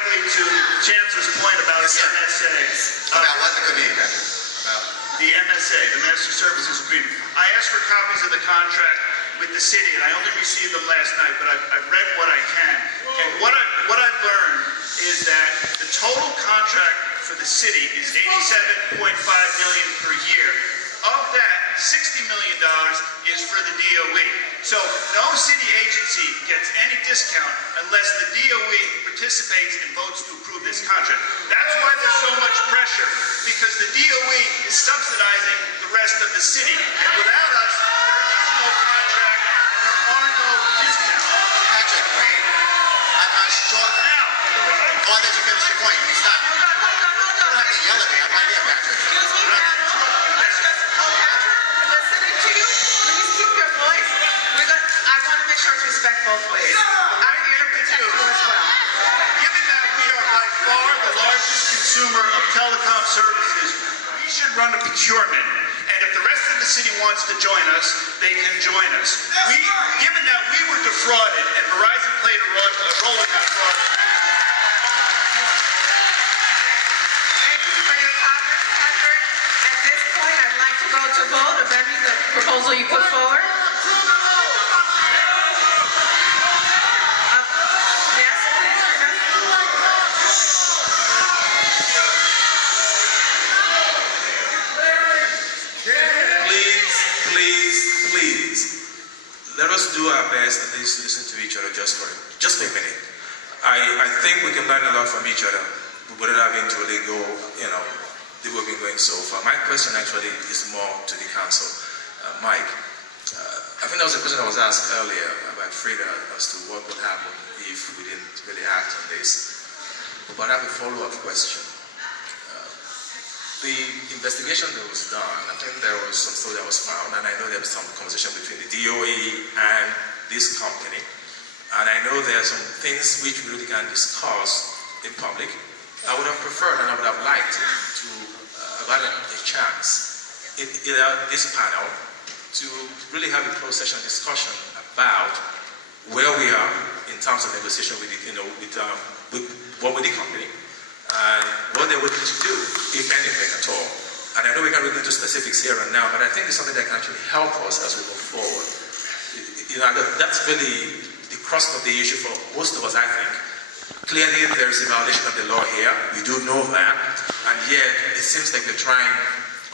directly to the Chancellor's point about Yes, the sir. MSA. About what the committee, about The MSA, the Master Services Agreement. I asked for copies of the contract with the city, and I only received them last night, but I've read what I can. And what I've learned is that the total contract for the city is $87.5 million per year. Of that, $60 million is for the DOE. So no city agency gets any discount unless the DOE participates and votes to approve this contract. That's why there's so much pressure, because the DOE is subsidizing the rest of the city. And without us, there is no contract, there are no discounts. Patrick, wait. I'm not sure. Now, I want that you finish your point. You stop. You don't have to yell at me. I'm right here, Patrick. Excuse me, ma'am. Let's just listening to you. Please keep your voice. I want to make sure it's respect both ways. I'm here to protect you as well. given that we are by far the largest consumer of telecom services, we should run a procurement. And if the rest of the city wants to join us, they can join us. Given that we were defrauded and Verizon played a role in that fraud. Thank you for your comments, Patrick. At this point, I'd like to go to vote of any of the proposal you put forward. Yes, Please, let us do our best at least to listen to each other just a minute. I think we can learn a lot from each other without having to really go, the way we've been going so far. My question actually is more to the council. Mike, I think that was a question that was asked earlier about Frida as to what would happen if we didn't really act on this. But I have a follow-up question. The investigation that was done, I think there was some stuff that was found, and I know there was some conversation between the DOE and this company. And I know there are some things which we really can discuss in public. I would have preferred and I would have liked to have had a chance in this panel to really have a closed session discussion about where we are in terms of negotiation with the company. And what they're willing to do, if anything at all. And I know we can't really go into specifics here and now, but I think it's something that can actually help us as we move forward. That's really the crux of the issue for most of us, I think. Clearly, there's a violation of the law here. We do know that. And yet, it seems like they're trying,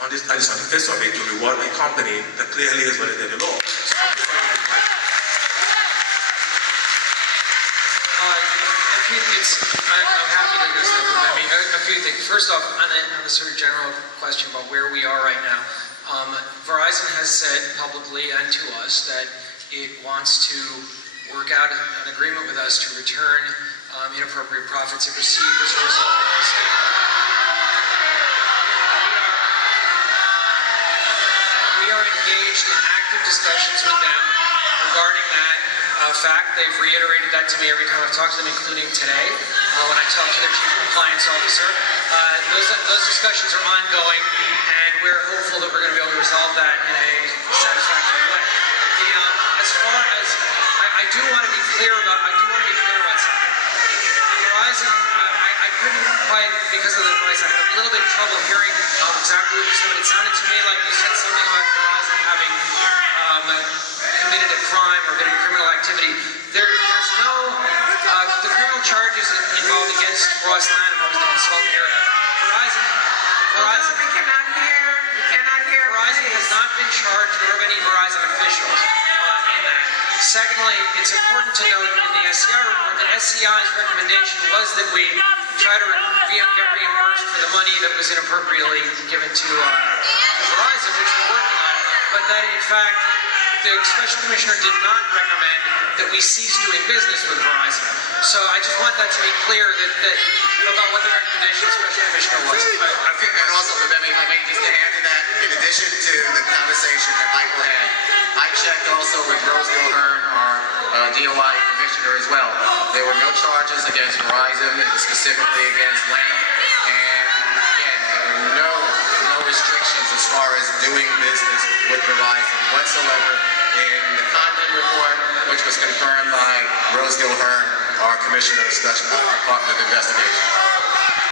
at least on the face of it, to reward a company that clearly is violating the law. I'm happy to discuss with them. A few things. First off, on the sort of general question about where we are right now, Verizon has said publicly and to us that it wants to work out an agreement with us to return inappropriate profits it received as a result of the state. We are engaged in active discussions with them regarding that fact. They've reiterated that to me every time I've talked to them, including today when I talked to their chief compliance officer. Those discussions are ongoing, and we're hopeful that we're going to be able to resolve that in a satisfactory way. As far as I do want to be clear about something. Verizon, I couldn't quite, because of the noise, I had a little bit of trouble hearing exactly what you said, but it sounded to me like you said something about Verizon having committed a crime or been in criminal activity. There's no, the criminal charges involved against Ross Lanham, who was the consultant here. we cannot hear. Verizon has not been charged, nor have any Verizon officials in that. Secondly, it's important to note in the SCI report that SCI's recommendation was that we try to get reimbursed for the money that was inappropriately given to Verizon, which we're working on, but that in fact the Special Commissioner did not recommend that we cease doing business with Verizon. So I just want that to be clear that about what the recommendation of the Special Commissioner was. I think, and also, if I may just add to that, in addition to the conversation that Michael had, I checked also with Rose Gilhern, our DOI commissioner as well. There were no charges against Verizon, it was specifically against Lanham. And again, there were no restrictions as far as doing business with Verizon whatsoever. In the Condon report, which was confirmed by Rose Gilhern, our Commissioner of Department of Investigation.